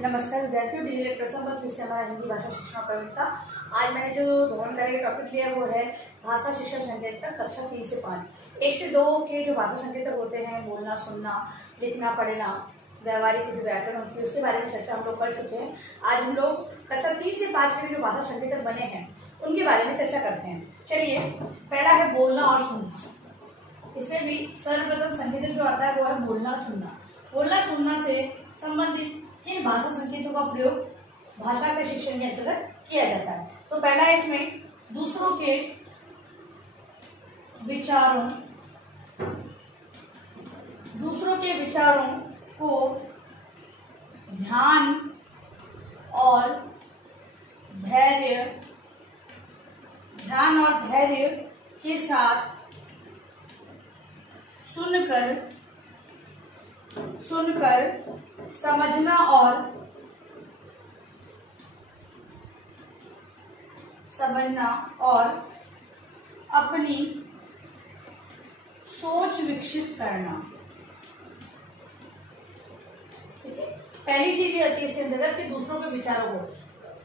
नमस्कार विद्यार्थियों, डीएलएड प्रथम वर्ष विषय हमारा हिंदी भाषा शिक्षण प्रवृत्ता। आज मैंने जो धोरण का टॉपिक लिया वो है भाषा शिक्षण संकेतक कक्षा 3 से 5। 1 से 2 के जो भाषा संकेतक होते हैं, बोलना, सुनना, लिखना, पढ़ना, व्यवहारिक जो व्याकरण होती है उसके बारे में चर्चा हम लोग कर चुके हैं। आज हम लोग कक्षा 3 से 5 के जो भाषा संकेतक बने हैं उनके बारे में चर्चा करते हैं। चलिए, पहला है बोलना और सुनना। इसमें भी सर्वप्रथम संकेतक जो आता है वो है बोलना सुनना। बोलना सुनना से संबंधित इन भाषा संकेतों का प्रयोग भाषा के शिक्षण के अंतर्गत किया जाता है। तो पहला है इसमें दूसरों के विचारों को ध्यान और धैर्य के साथ सुनकर समझना और अपनी सोच विकसित करना। ठीक है, पहली चीज ये आती है इसके अंदर कि दूसरों के विचारों को,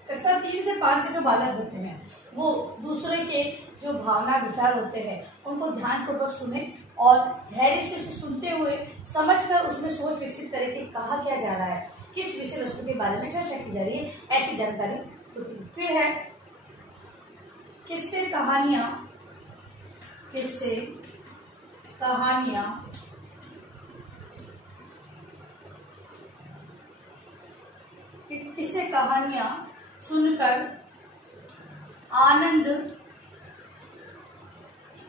कक्षा 3 से 5 के जो बालक होते हैं वो दूसरे के जो भावना विचार होते हैं उनको ध्यानपूर्वक सुने और धैर्य से सुनते हुए समझकर उसमें सोच विकसित करें कि कहा क्या जा रहा है, किस विषय वस्तु के बारे में चर्चा की जा रही है, ऐसी जानकारी होती है। फिर है किस्से कहानियां सुनकर आनंद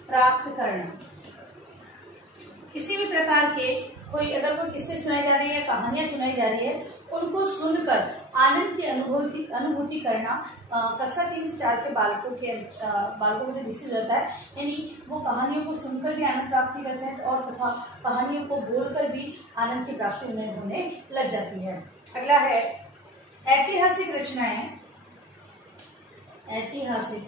प्राप्त करना। किसी भी प्रकार के अगर कोई किस्से सुनाई जा रही है, कहानियां सुनाई जा रही है, उनको सुनकर आनंद की अनुभूति करना कक्षा 3 से 4 के बालकों में विकसित होता है। यानी वो कहानियों को सुनकर भी आनंद प्राप्ति करते हैं और तथा कहानियों को बोलकर भी आनंद की प्राप्ति उन्हें होने लग जाती है। अगला है ऐतिहासिक रचनाएं। ऐतिहासिक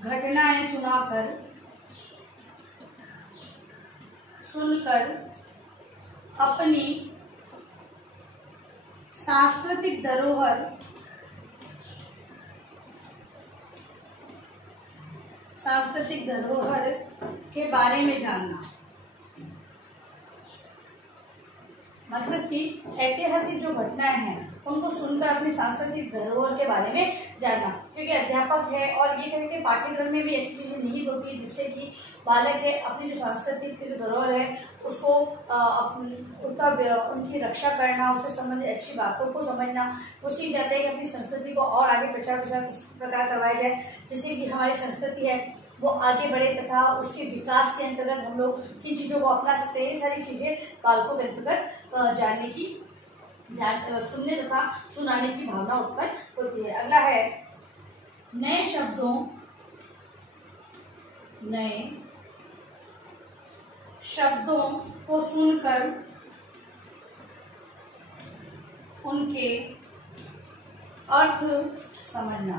घटनाएं सुनकर अपनी सांस्कृतिक धरोहर के बारे में जानना। मतलब कि ऐतिहासिक जो घटनाएं हैं उनको सुनकर अपनी सांस्कृतिक धरोहर के बारे में जानना, क्योंकि अध्यापक है और ये कहीं पाठ्यक्रम में भी ऐसी चीजें निहित होती है जिससे कि बालक है अपनी जो सांस्कृतिक जो धरोहर है उसको उनकी रक्षा करना, उससे संबंधित अच्छी बातों को समझना। वो सीख जाते हैं कि अपनी संस्कृति को और आगे प्रचार प्रसार किस प्रकार करवाया जाए जिससे कि हमारी संस्कृति है वो आगे बढ़े तथा उसके विकास के अंतर्गत हम लोग किन चीजों को अपना सकते हैं। ये सारी चीजें बालकों के अंतर्गत सुनने तथा सुनाने की भावना उत्पन्न होती है। अगला है नए शब्दों को सुनकर उनके अर्थ समझना।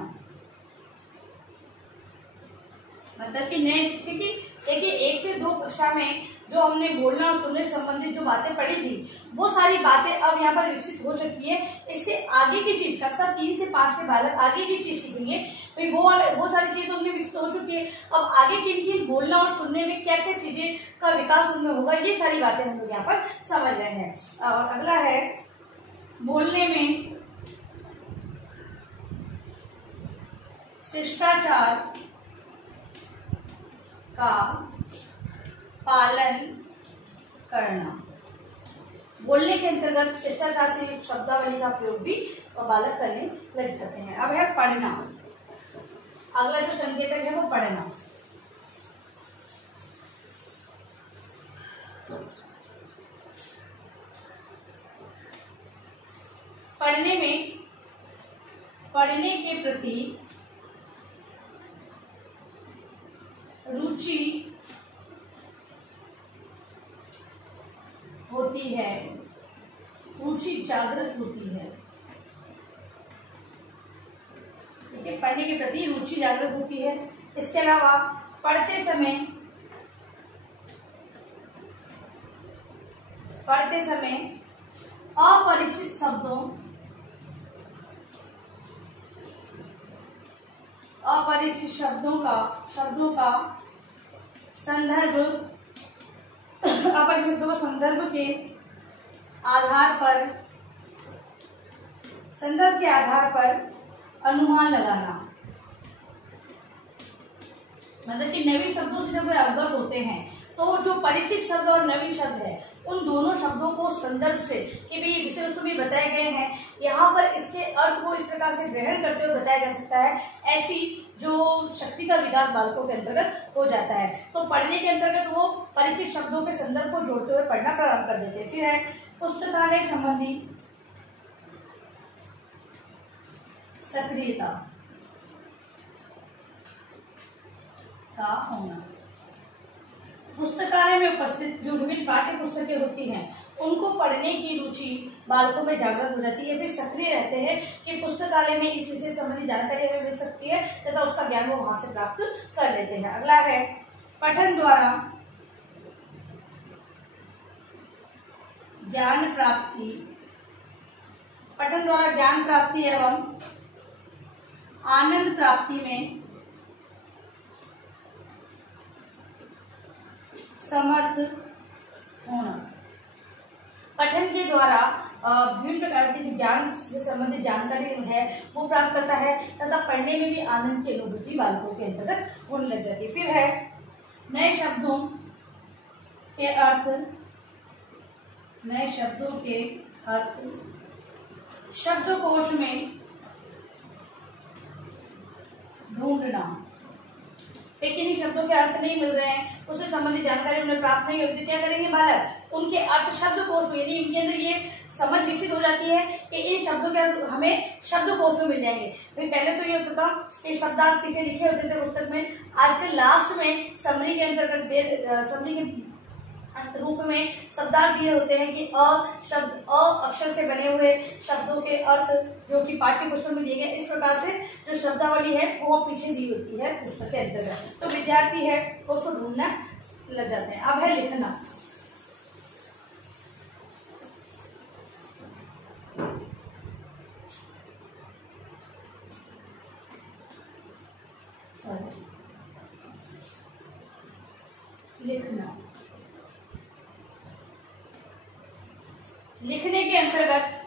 मतलब कि क्योंकि देखिए 1 से 2 कक्षा में जो हमने बोलना और सुनने संबंधित जो बातें पढ़ी थी वो सारी बातें अब यहाँ पर विकसित हो चुकी है। इससे आगे की चीज कक्षा 3 से 5 के बालक आगे की चीज सीखेंगे, भाई वो सारी चीजें उनमें विकसित हो चुकी है। अब आगे किन बोलना और सुनने में क्या क्या चीजें का विकास उनमें होगा, ये सारी बातें हम लोग यहाँ पर समझ रहे हैं। और अगला है बोलने में शिष्टाचार का पालन करना। बोलने के अंतर्गत शिष्टाचार से युक्त शब्दावली का प्रयोग भी बालक करने लग जाते हैं। अब है पढ़ना। अगला जो संकेतक है वो पढ़ना। पढ़ने के प्रति रुचि होती है, रुचि जागृत होती है। ठीक है, पढ़ने के प्रति रुचि जागृत होती है। इसके अलावा पढ़ते समय पढ़ते समय अपरिचित शब्दों का संदर्भ के आधार पर अनुमान लगाना। मतलब कि नवीन शब्दों से जब वे अवगत होते हैं तो जो परिचित शब्द और नवीन शब्द है उन दोनों शब्दों को संदर्भ से कि भाई विषय वस्तु में बताए गए हैं, यहाँ पर इसके अर्थ को इस प्रकार से ग्रहण करते हुए बताया जा सकता है। ऐसी जो शक्ति का विकास बालकों के अंतर्गत हो जाता है। तो पढ़ने के अंतर्गत वो परिचित शब्दों के संदर्भ को जोड़ते हुए पढ़ना प्रारंभ कर देते हैं। फिर है पुस्तकालय संबंधी सक्रियता का होना। पुस्तकालय में उपस्थित जो विभिन्न पाठ्य पुस्तकें होती हैं उनको पढ़ने की रुचि बालकों में जागृत हो जाती है। फिर सक्रिय रहते हैं कि पुस्तकालय में इस विषय संबंधी जानकारी हमें मिल सकती है तथा उसका ज्ञान वो वहां से प्राप्त कर लेते हैं। अगला है पठन द्वारा ज्ञान प्राप्ति एवं आनंद प्राप्ति में समर्थ होना। पठन के द्वारा विभिन्न प्रकार की ज्ञान से संबंधित जानकारी है वो प्राप्त करता है तथा पढ़ने में भी आनंद की अनुभूति बालकों के अंतर्गत होने लग जाती है। फिर है नए शब्दों के अर्थ शब्दकोश में ढूंढना। लेकिन इन शब्दों के अर्थ नहीं मिल रहे हैं, उससे संबंधित जानकारी उन्हें प्राप्त नहीं होती, क्या करेंगे बालक? उनके अर्थ शब्दकोश में, यानी इनके अंदर ये समझ विकसित हो जाती है कि इन शब्दों के अर्थ हमें शब्दकोश में मिल जाएंगे। भाई पहले तो ये होता था कि शब्दार्थ पीछे लिखे होते थे पुस्तक में, आजकल लास्ट में समरी के अंतर्गत समरी के रूप में शब्दार्थ दिए होते हैं कि अ अक्षर से बने हुए शब्दों के अर्थ जो कि पाठ्य पुस्तक में दिए गए। इस प्रकार से जो शब्दावली है वो पीछे दी होती है पुस्तक के अंतर्गत, तो विद्यार्थी है वो उसको ढूंढना लग जाते हैं। अब है लिखना। लिखने के अंतर्गत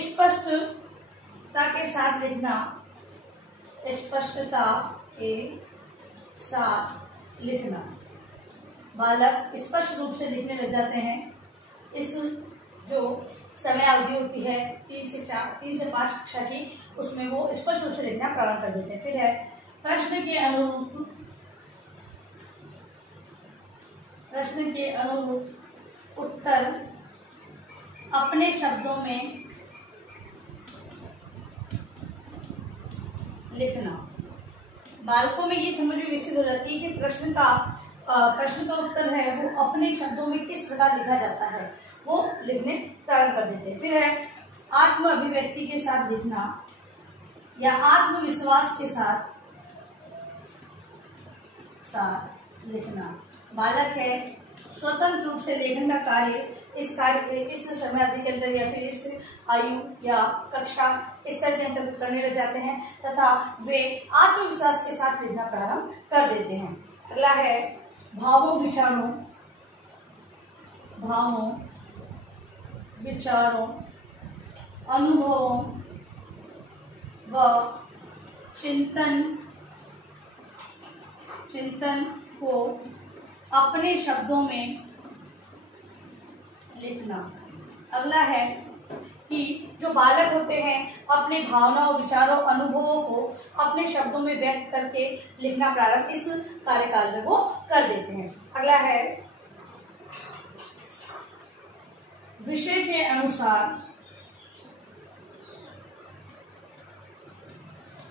स्पष्टता के साथ लिखना। बालक स्पष्ट रूप से लिखने लग जाते हैं। इस जो समय अवधि होती है 3 से 5 कक्षा की, उसमें वो स्पष्ट रूप से लिखना प्रारंभ कर देते हैं। फिर है प्रश्न के अनुरूप उत्तर अपने शब्दों में लिखना। बालकों में ये समझ भी विकसित हो जाती है कि प्रश्न का उत्तर है वो अपने शब्दों में किस प्रकार लिखा जाता है, वो लिखने प्रारंभ कर देते हैं। फिर है आत्म अभिव्यक्ति के साथ लिखना या आत्मविश्वास के साथ लिखना। बालक है स्वतंत्र रूप से लेखन का कार्य इस समय अवधि के अंदर या फिर इस आयु या कक्षा स्तर के अंतर्गत करने लग जाते हैं तथा वे आत्मविश्वास के साथ लिखना प्रारंभ कर देते हैं। अगला है भावों विचारों अनुभवों व चिंतन को अपने शब्दों में लिखना। अगला है कि जो बालक होते हैं अपने भावनाओं, विचारों, अनुभवों को अपने शब्दों में व्यक्त करके लिखना प्रारंभ इस कार्यकाल में वो कर देते हैं। अगला है विषय के अनुसार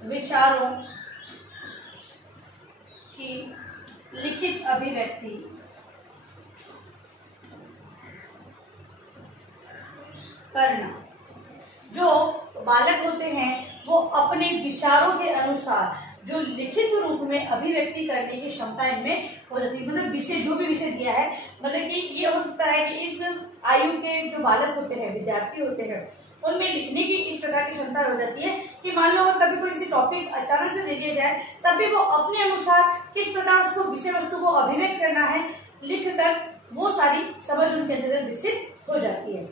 विचारों की लिखित अभिव्यक्ति करना। जो बालक होते हैं वो अपने विचारों के अनुसार जो लिखित रूप में अभिव्यक्ति करने की क्षमता इनमें हो जाती है। मतलब विषय, जो भी विषय दिया है, मतलब कि ये हो सकता है कि इस आयु के जो बालक होते हैं, विद्यार्थी होते हैं, उनमें लिखने की इस प्रकार की क्षमता हो जाती है कि मान लो अगर कभी कोई किसी टॉपिक अचानक से दे दिया जाए, तब भी वो अपने अनुसार किस प्रकार उसको विषय वस्तु को अभिव्यक्त करना है लिख कर, वो सारी समझ उनके अंदर विकसित हो जाती है।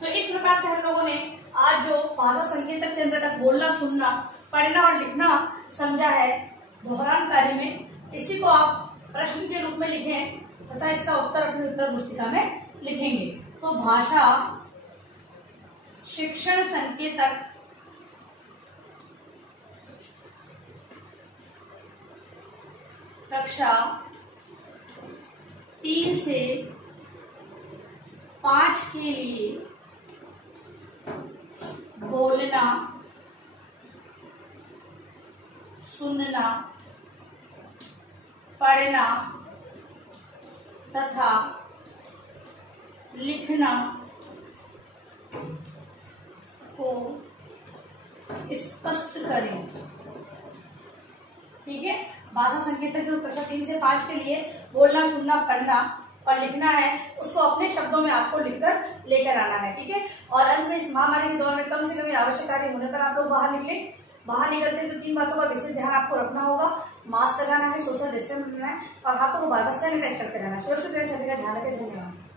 तो इस प्रकार से हम लोगों ने आज जो भाषा संकेतक के अंतर्गत बोलना, सुनना, पढ़ना और लिखना समझा है दोहरान कार्य में, इसी को आप प्रश्न के रूप में लिखें तथा इसका उत्तर अपनी उत्तर पुस्तिका में लिखेंगे। तो भाषा शिक्षण संकेतक कक्षा 3 से 5 के लिए बोलना, सुनना, पढ़ना तथा लिखना को स्पष्ट करें। ठीक है, भाषा संकेतक जो कक्षा 3 से 5 के लिए बोलना, सुनना, पढ़ना और लिखना है, उसको अपने शब्दों में आपको लिखकर लेकर आना है। ठीक है, और अंत में इस महामारी के दौर में कम से कम आवश्यक कार्य होने पर आप लोग बाहर निकले। बाहर निकलते हैं तो 3 बातों का विशेष ध्यान आपको रखना होगा। मास्क लगाना है, सोशल डिस्टेंस रखना है और हाथों को बार बार सैनिटाइज करते रहना है। सुरक्षित रहने का ध्यान रखें। धन्यवाद।